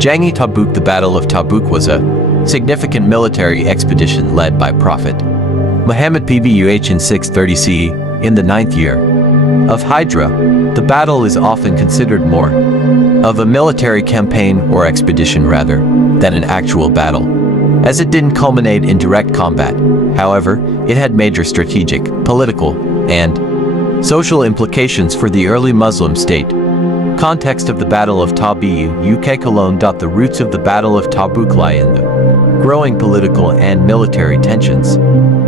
Jangi Tabuk. The Battle of Tabuk was a significant military expedition led by Prophet Muhammad PBUH in 630 CE, in the 9th year of Hijra. The battle is often considered more of a military campaign or expedition rather than an actual battle, as it didn't culminate in direct combat. However, it had major strategic, political, and social implications for the early Muslim state. Context of the Battle of Tabuk, UK Cologne. The roots of the Battle of Tabuk lie in the growing political and military tensions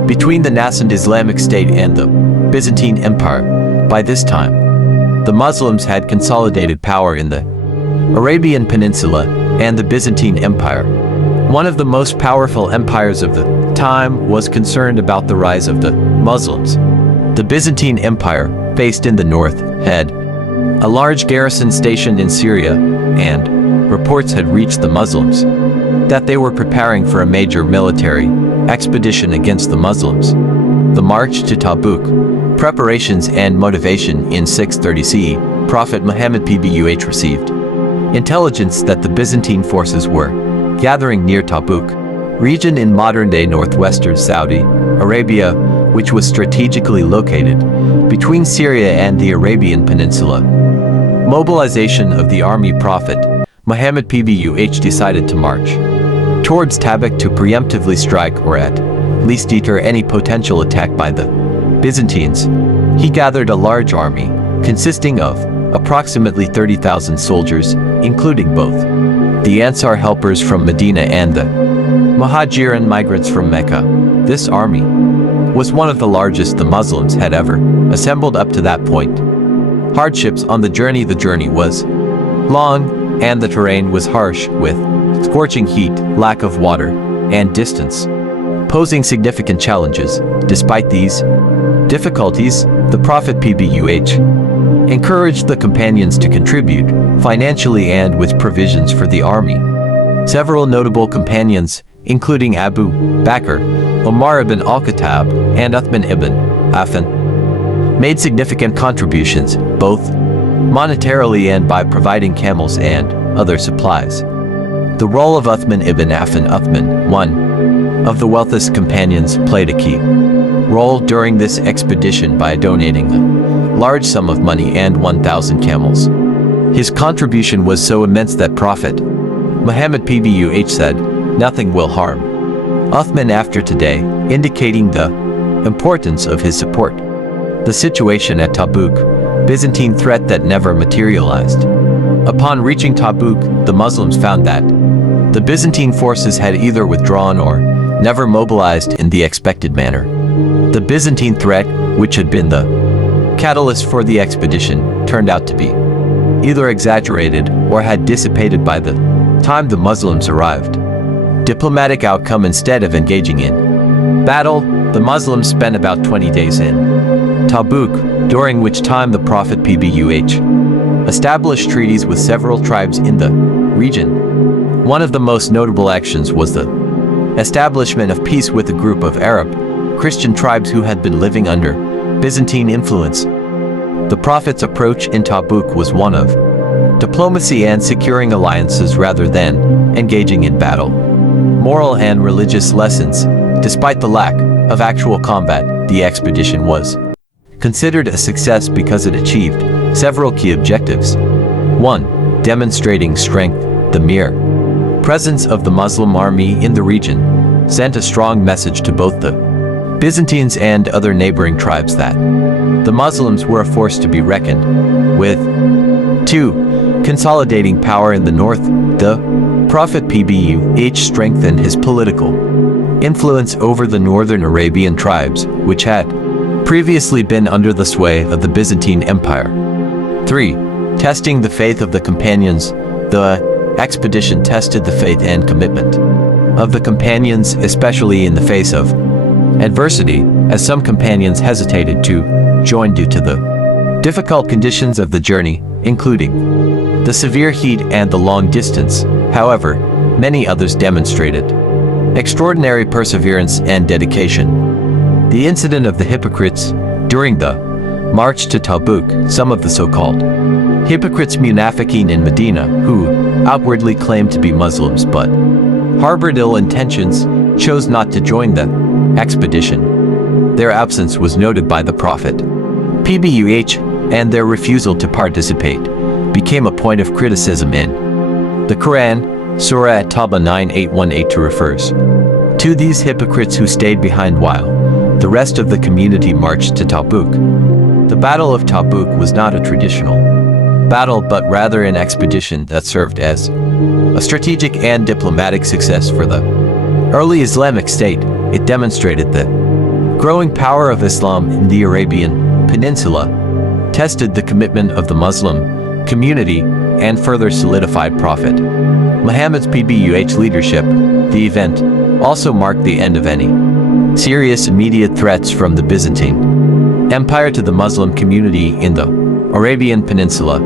between the nascent Islamic State and the Byzantine Empire. By this time, the Muslims had consolidated power in the Arabian Peninsula and the Byzantine Empire. One of the most powerful empires of the time was concerned about the rise of the Muslims. The Byzantine Empire, based in the north, had a large garrison stationed in Syria, and reports had reached the Muslims that they were preparing for a major military expedition against the Muslims. The march to Tabuk, preparations and motivation. In 630 CE, Prophet Muhammad PBUH received intelligence that the Byzantine forces were gathering near Tabuk region in modern-day northwestern Saudi Arabia, which was strategically located between Syria and the Arabian Peninsula. Mobilization of the army. Prophet Muhammad PBUH decided to march towards Tabuk to preemptively strike or at least deter any potential attack by the Byzantines. He gathered a large army consisting of approximately 30,000 soldiers, including both the Ansar helpers from Medina and the Muhajirin migrants from Mecca. This army was one of the largest the Muslims had ever assembled up to that point. Hardships on the journey. The journey was long, and the terrain was harsh, with scorching heat, lack of water, and distance, posing significant challenges. Despite these difficulties, the Prophet PBUH encouraged the companions to contribute financially and with provisions for the army. Several notable companions, including Abu Bakr, Umar ibn al-Khattab, and Uthman ibn Affan, made significant contributions, both monetarily and by providing camels and other supplies. The role of Uthman ibn Affan. Uthman, one of the wealthiest companions, played a key role during this expedition by donating a large sum of money and 1,000 camels. His contribution was so immense that Prophet Muhammad PBUH said, "Nothing will harm Uthman after today," indicating the importance of his support. The situation at Tabuk, Byzantine threat that never materialized. Upon reaching Tabuk, the Muslims found that the Byzantine forces had either withdrawn or never mobilized in the expected manner. The Byzantine threat, which had been the catalyst for the expedition, turned out to be either exaggerated or had dissipated by the time the Muslims arrived. Diplomatic outcome. Instead of engaging in battle, the Muslims spent about 20 days in Tabuk, during which time the Prophet PBUH established treaties with several tribes in the region. One of the most notable actions was the establishment of peace with a group of Arab Christian tribes who had been living under Byzantine influence. The Prophet's approach in Tabuk was one of diplomacy and securing alliances rather than engaging in battle. Moral and religious lessons. Despite the lack of actual combat, the expedition was considered a success because it achieved several key objectives. 1. Demonstrating strength. The mere presence of the Muslim army in the region sent a strong message to both the Byzantines and other neighboring tribes that the Muslims were a force to be reckoned with. 2. Consolidating power in the north. The Prophet PBUH strengthened his political influence over the northern Arabian tribes, which had previously been under the sway of the Byzantine Empire. 3. Testing the faith of the companions. The expedition tested the faith and commitment of the companions, especially in the face of adversity, as some companions hesitated to join due to the difficult conditions of the journey, including the severe heat and the long distance. However, many others demonstrated extraordinary perseverance and dedication. The incident of the hypocrites. During the marched to Tabuk, some of the so-called hypocrites munafiqeen in Medina, who outwardly claimed to be Muslims but harbored ill intentions, chose not to join the expedition. Their absence was noted by the Prophet, PBUH, and their refusal to participate became a point of criticism in the Quran, Surah At-Tawbah 9:818 refers to these hypocrites who stayed behind while the rest of the community marched to Tabuk. The Battle of Tabuk was not a traditional battle but rather an expedition that served as a strategic and diplomatic success for the early Islamic State. It demonstrated the growing power of Islam in the Arabian Peninsula, tested the commitment of the Muslim community, and further solidified Prophet Muhammad's PBUH leadership. The event also marked the end of any serious immediate threats from the Byzantine Empire to the Muslim community in the Arabian Peninsula.